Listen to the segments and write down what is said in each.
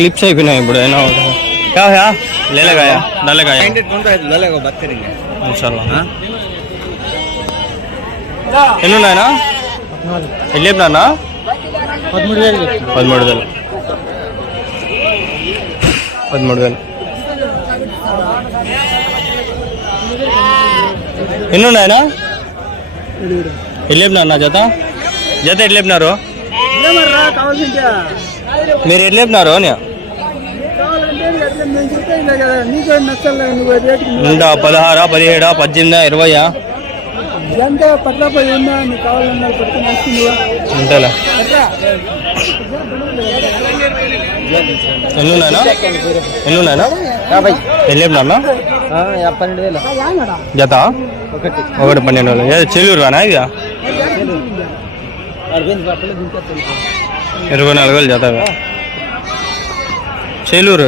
Clips అయిపోయినాయి ఇప్పుడు అయినా కాయా లేలేగాయా నల్లగాయా. ఎన్ని ఉన్నాయనా ఎన్ని చెప్పినా పదమూడు వేలు పదమూడు వేలు పదమూడు వేలు ఎన్ని ఉన్నాయనా ఎట్లా చెప్పినారు నా జత? జత ఎట్లా చెప్పినారు మీరు ఎట్లా చెప్పినారు ఉందా పదహారా పదిహేడా పద్దెనిమిదా ఇరవయా? ఎంత పట్ల పోయి ఉన్నా నీకు కావాలన్నా పట్టుకుని వస్తుంది అంతేలే. యాభై ఎన్ని చెప్పినా పన్నెండు వేలు జత? ఒకటి ఒకటి పన్నెండు వేలు. చెల్లూరు కానా ఇక? ఇరవై నాలుగు వేలు జత చేలూరు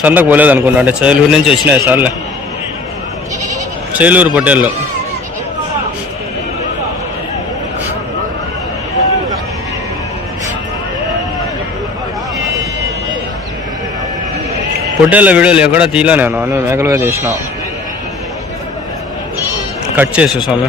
చందకు పోలేదు అనుకుంటా. అంటే చేలూరు నుంచి వచ్చినాయి సార్లే. చేలూరు పొట్టేళ్ళు. పొట్టేళ్ళ వీడియోలు ఎక్కడ తీయలే నేను. అని మేకలుగా చేసిన కట్ చేసి స్వామి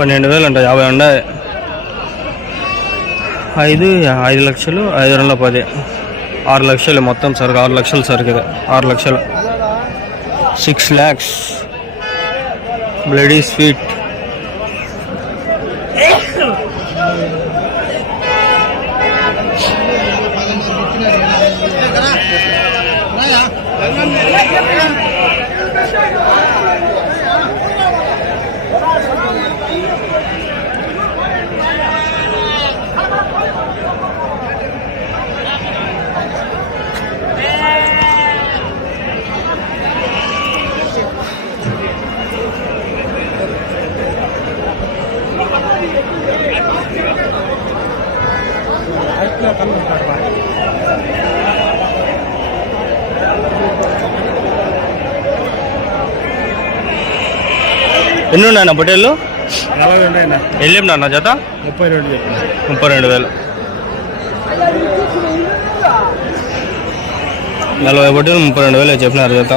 పన్నెండు వేలు అంట యాభై ఉండాయి ఐదు ఐదు లక్షలు ఐదు రెండు పది. ఆరు లక్షలు మొత్తం సరుకు ఆరు లక్షలు సరుకు ఇది. ఆరు లక్షలు. సిక్స్ ల్యాక్స్ బ్లడీ స్వీట్ ఎన్ని ఉన్నాయన్న ఉన్నాయన్న వెళ్ళి నాన్న జత? ముప్పై రెండు చెప్పిన. ముప్పై రెండు వేలు. నలభై పొట్టేలు ముప్పై రెండు వేలు చెప్పినారు జత.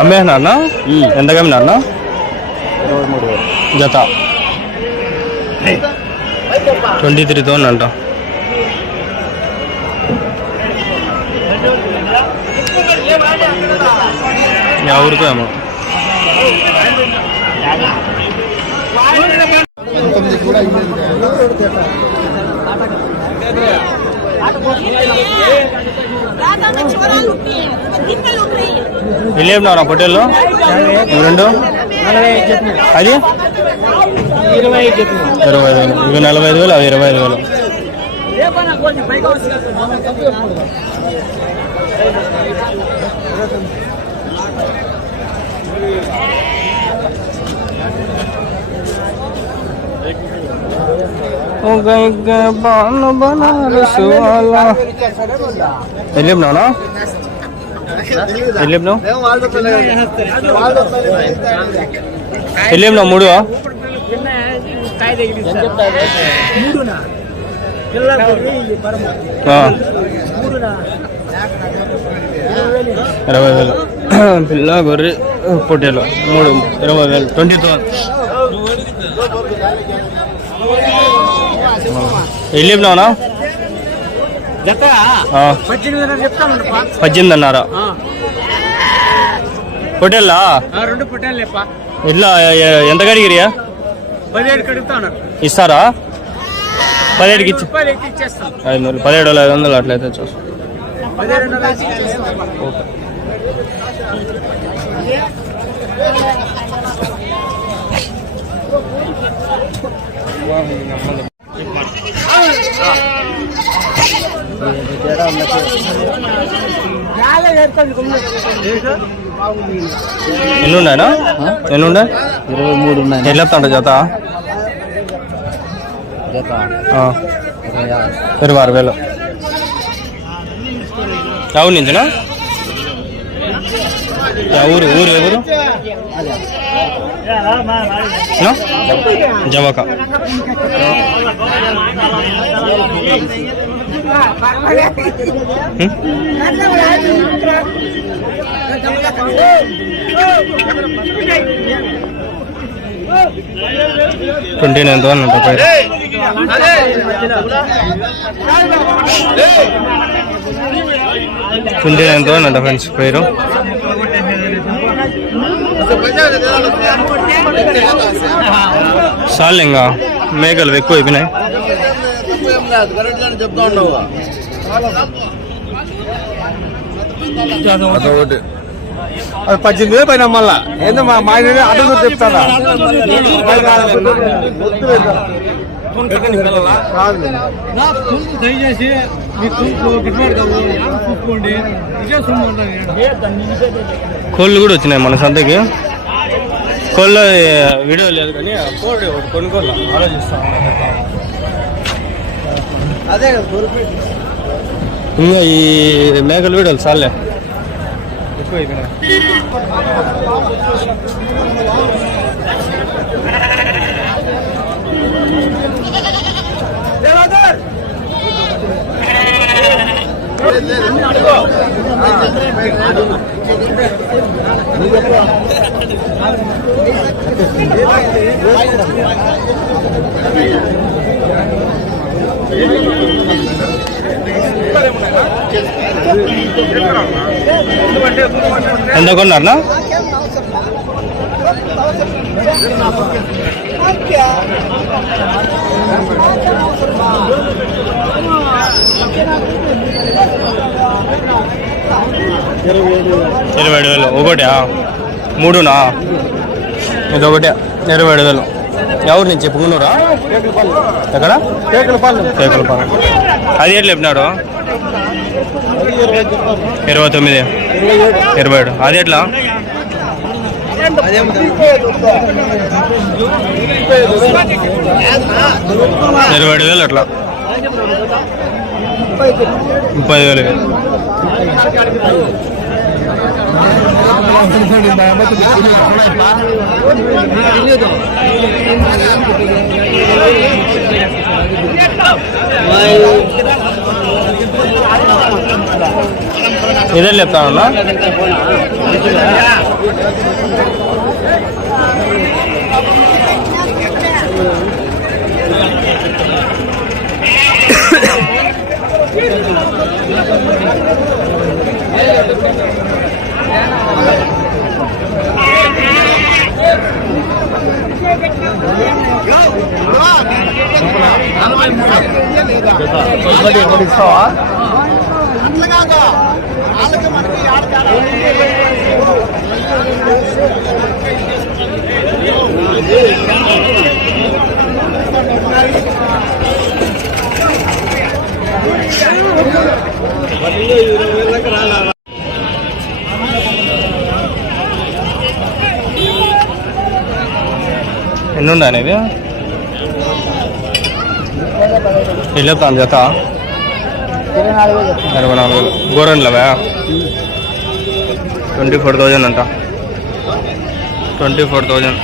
అమ్మేస్తున్నారన్నా ఎంతగా అమ్మినారన్నా జత ట్వంటీ త్రీ థౌసండ్ అంట ఎవరికో ఏమో కూడా ఎన్ని చెప్పినారా పొట్టేళ్ళు రెండు? అది? ఇరవై వేలు ఇవి నలభై ఐదు వేలు అవి ఇరవై ఐదు వేలు. Thank you. ಓ ಗಂಗಬಾಣ ಬನರ ಸವಾಳ ಎಲ್ಲೆನ್ನುನಾ ಎಲ್ಲೆನ್ನು ಎಲ್ಲೆನ್ನು ಮೂಡೋ ಕಾಯದೇ ಇಲ್ಲ ಮೂಡুনা చెప్తాను పద్దెనిమిది అన్నారా? పొట్టేళ్ళా రెండు ఎ- ఎంత కడిగిరియా పదిహేడు ఇస్తారా? పదిహేడుకి ఇచ్చి ఐదు వందలు పదిహేడు వేల ఐదు వందలు అట్లయితే చూస్తాం ఓకే. ఎన్ని ఉన్నాయనా ఎన్ని ఉన్నాయి ఇరవై మూడు ఉన్నాయి. ఎట్లా చెప్తాంట జత. ఆ, ఇరవై ఆరు వేలు. ఎవరి నుంచినా? ఊరు ఊరు ఎవరు? జవక? ట్వంటీ నైన్ థౌసండ్ అంట ట్వంటీ నైన్ థౌసండ్ అంట ఫ్రెండ్స్ పేరు. చాలు ఇంకా మేకలు ఎక్కువ అయిపోయినాయి. అదొకటి అది పద్దెనిమిది వేలు పైన మళ్ళా. ఏందో మా మా ఇంటి అడ్డు చెప్తాడా దయచేసి మీ తూర్పు గిట్టుబాటు కాదు చూసుకోండి ఇదే సొమ్ము ఉంటాను కోళ్ళు కూడా వచ్చినాయి మన సంతకి. కోళ్ళ వీడియో లేదు కానీ కోడి కొనుక్కోవాలి? ఆలోచిస్తాం. ఇంకా ఈ మేకల వీడియోలు చాలే ఎక్కువ ఎంత కొన్నారనా ఇరవై ఏడు వేలు. ఒకటి మూడునా? ఇది ఒకటి ఇరవై ఏడు వేలు. ఎవరు నుంచి పుంగనూరా ఎక్కడ? కేకుల అది ఎట్లా చెప్పినాడు ఇరవై తొమ్మిది. ఇరవై ఏడు. అది ఎట్లా? ఇరవై ఏడు వేలు అట్లా. ముప్పై వేలు. ఇదే చెప్తానన్నా ఎన్ని ఉన్నాయి ఇది ఎన్ని చెప్తాను జత ఇరవై నాలుగు వేలు గోరెంట్లవా ట్వంటీ ఫోర్ థౌజండ్ అంట ట్వంటీ ఫోర్ థౌజండ్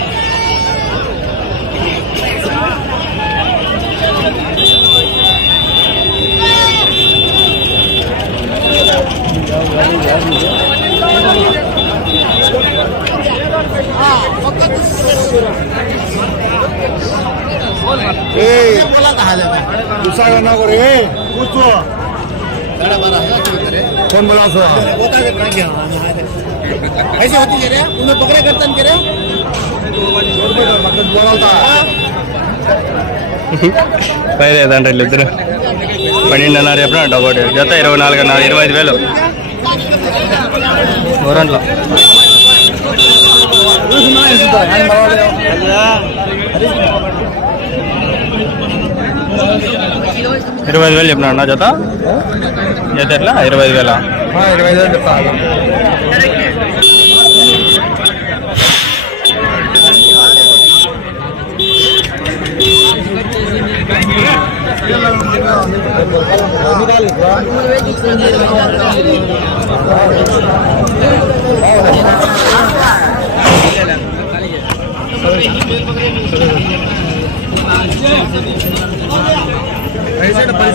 ಸಾಗರನಗರಿ ಉತ್ಸವ ಕರೆ ಬರ ಹೇಳ್ತಾರೆ ಚೇಮ್ಬಲಾಸ ಹೋಗ್ತಾರೆ ಹಾಗೆ ಐತೆ ಹೇಳ್ರಿಯಾ ಉನೆ ಬಕರೆ ಕರ್ತನ್ ಕೆರಿಯಾ ಒಂದು ఇరవై ఐదు వేలు చెప్పినా అన్న జత? జత ఎట్లా? ఇరవై ఐదు వేల? ఇరవై ఐదు చెప్తా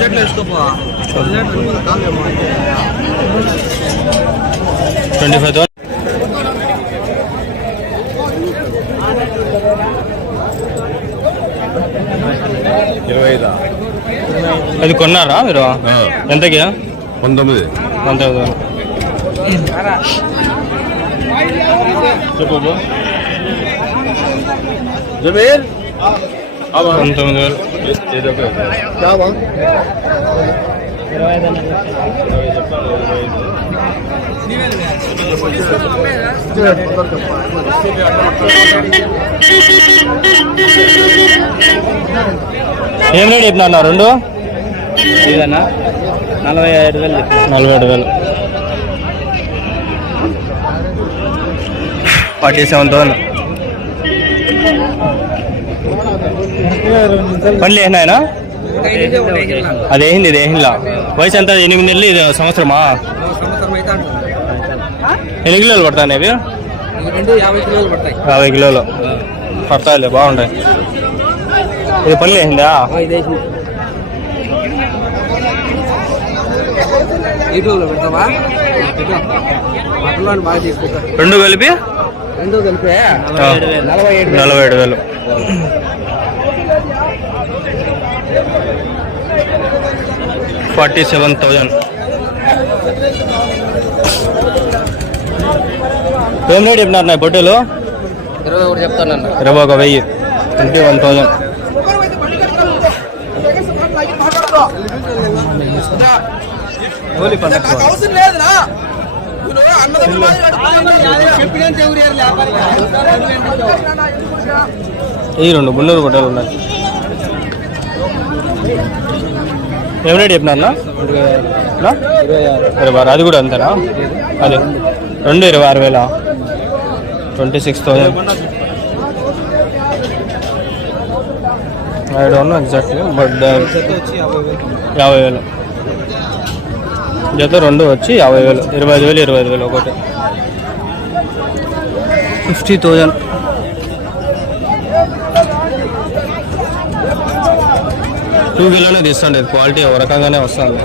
ట్వంటీ ఫైవ్ థౌసండ్. ఇరవై ఐదు అది కొన్నారా మీరు? ఎంతకి? పంతొమ్మిది. అంతే జమీర్ పంతొమ్మిది వేలు. ఏం రేట్ చెప్పినా రెండు? ఇదన్నా నలభై ఐదు వేలు నలభై ఏడు వేలు. Forty seven thousand. పనులు వేసినాయనా అది వేసింది ఇది వేసిందా వయసు ఎంత? ఎనిమిది నెలలు ఇది సంవత్సరమా? ఎన్ని కిలోలు పడతాయి అవి? యాభై కిలోలు. పడతాయి పడతాయిలే బాగుంటాయి. ఇది పనులు వేసిందా రెండు కలిపి? రెండు కలిపే? నలభై ఏడు వేలు. Forty seven thousand. ఏం రేట్ చెప్పినారు నా పొట్టేలు ఇరవై ఒకటి చెప్తానన్న ఇరవై ఒక వెయ్యి. Twenty one thousand. ఈ రెండు మున్నూరు పొట్టేలు ఉన్నాయి. ఏం రేట్ చెప్పినారు ఇరవై ఆరు. అది కూడా అంతేనా? అదే రెండు ఇరవై ఆరు వేల? Twenty six thousand I don't know exactly but యాభై వేలు. జత రెండు వచ్చి యాభై వేలు. ఇరవై ఐదు వేలు ఇరవై ఐదు వేలు ఒకటి. ఫిఫ్టీ థౌజండ్ టూ కిలోనే తీస్తుండే క్వాలిటీ ఒక రకంగానే వస్తుంది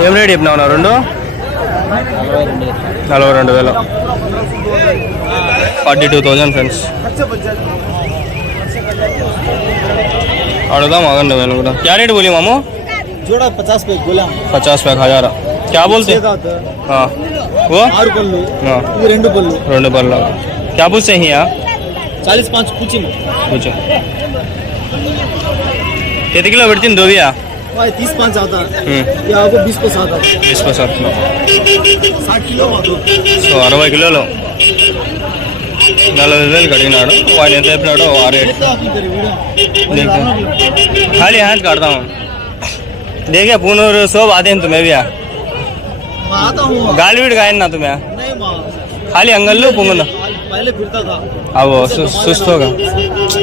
ఏం రేట్ చెప్పినావు నా రెండు నలభై రెండు వేలు ఫార్టీ టూ థౌజండ్ ఫ్రెండ్స్ अड़दा मगन नवेल కూడా क्या रेट बोली मामू जोड़ा पचास पे गोला पचास पैक हजार क्या बोलते हाँ वो ఆరు పళ్ళు हाँ ఇది రెండు పళ్ళు రెండు బల్ల क्या पूछते हैं यहाँ చాలీస్ పాంచ్ కూర్చి पूछो कितने किलो बढ़ती दोबिया तीस पाँच आता है हम्म ये आपको बीस को सात आता बीस पर सात किलो है साठ किलो माधो సో అరవై కిలోలు నలభై వేలు కడిగినాడు వాడు ఎంత చెప్పినాడో ఆ రేట్ देखो खाली हाथ काटता हूँ देखिए पुनर सब आते हैं तुम्हें भी यहाँ मैं आता हूँ गाली बीट गायन ना तुम्हें नहीं माँ खाली अंगल्लो पुंगन पहले फिरता था अब वो सु, सुस्त होगा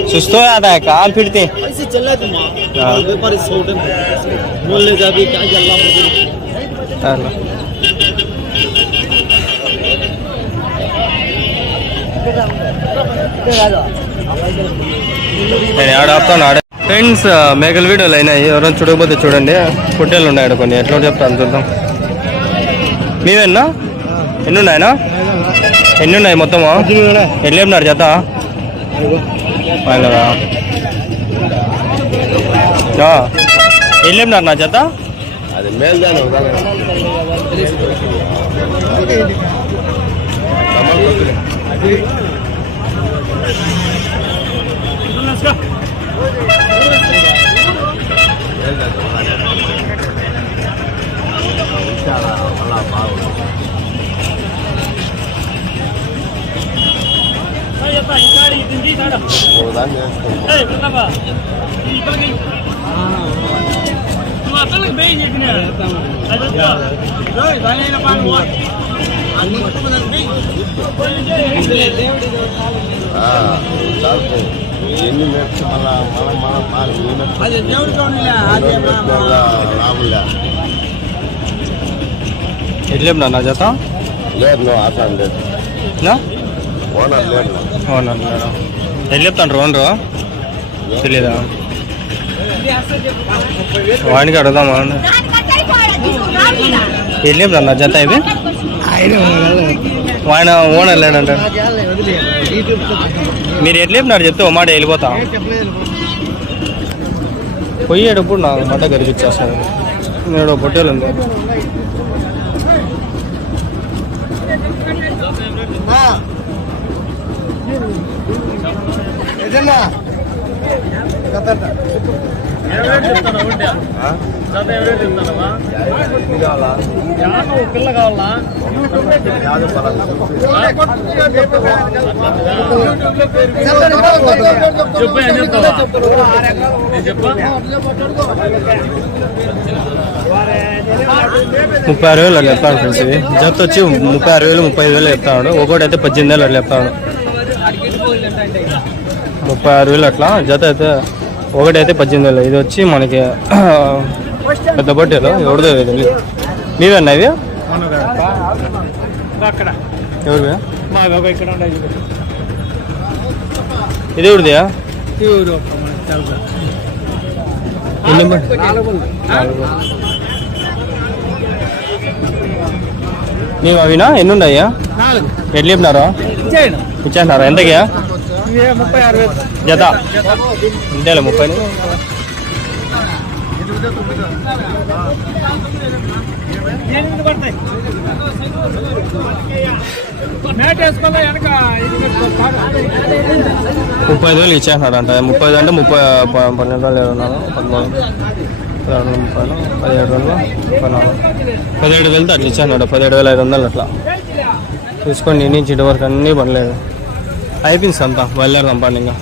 सुस्त हो जाता है कहाँ फिरते ऐसे चल रहा था हाँ। माँ व्यापारी सौ टाइम बोलने जा भी क्या क्या अल्लाह मुझे అట్లా. నేను ఆడ ఆపుతాను ఆడే ఫ్రెండ్స్ మేకల వీడియోలు అయినాయి ఎవరైనా చూడకపోతే చూడండి పుట్టేలు ఉన్నాయి ఆడ కొన్ని ఎట్లా చెప్తాను చూద్దాం మీవేనా? ఎన్ని ఉన్నాయనా ఎన్ని ఉన్నాయి మొత్తము? ఎన్ని చెప్పినారు జత? ఎన్ని చెప్పినారు నా జత? అది మేల్దాను ఎన్ని మెట్లు మళ్ళా మనం మనం మెట్లు అది చెప్పినా నా జత? లేదు నువ్వు ఆసాన్ లేదు. నా? ఓనర్ లేదు. అవునా ఎట్లా చెప్తాను రోన్రు తెలీదా? వాడికి అడుగుదామా. ఎట్లా చెప్తాను నా జత ఇవి ఆయన ఓనర్ లేడంటాడు మీరు ఎట్లా చెప్పినాడు చెప్తే ఓ మాట వెళ్ళిపోతా. పోయేటప్పుడు నాకు మట కరిపించేస్తాను నేను పొట్టేలు ఉంది. ఎదన్నా పిల్ల కావాలా చెప్పు ఏం చెప్తావా నేను చెప్పా ముప్పై ఆరు వేలు అట్లా చెప్తాను ఫ్రెండ్స్ ఇవి. జత వచ్చి ముప్పై ఆరు వేలు ముప్పై ఐదు వేలు చెప్తాడు ఒకటి అయితే పద్దెనిమిది వేలు అట్లా చెప్తాడు ముప్పై ఆరు వేలు అట్లా జత అయితే ఒకటి అయితే పద్దెనిమిది వేలు. ఇది వచ్చి మనకి పెద్ద బట్టేలు ఎవరిదో ఇది మీవేనా ఇవి అక్కడ. ఎవరివే మాకు ఒక ఇక్కడ ఉండే ఇది. ఎవరిదియా? ఊరు మనకు తెలుసు ఎన్ని బ- నాలుగు నాలుగు. నీవు అవినా? ఎన్ని ఉన్నాయా? నాలుగు. ఎట్లా చెప్పినారు? ఇచ్చేయండి. ఇచ్చేసినారా? ఎంతకి జత. అంతేలే ముప్పై. ముప్పై ఐదు వేలు ఇచ్చేసినారంట ముప్పై ఐదు అంటే ముప్పై పన్నెండు వేలు ఏడు ఉన్నాను పదమూడు పదహారు ముప్పై పదిహేడు వేలు ముప్పై నాలుగు పదిహేడు వేలతో అట్లా ఇచ్చేసినాడు పదిహేడు వేల ఐదు వందలు అట్లా. చూసుకోండి నుంచి ఇటు వరకు అన్నీ పడలేదు. అయిపోయింది అంతా బయలుదేరదాం పండి ఇంకా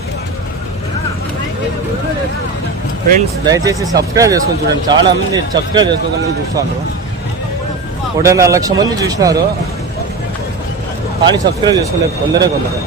ఫ్రెండ్స్ దయచేసి సబ్స్క్రైబ్ చేసుకొని చూడండి. చాలా మంది సబ్స్క్రైబ్ చేసుకోకుండా చూస్తున్నారు ఒకటి నాలుగు లక్షల మంది చూసినారు. కానీ సబ్స్క్రైబ్ చేసుకునే కొందరే కొందరు.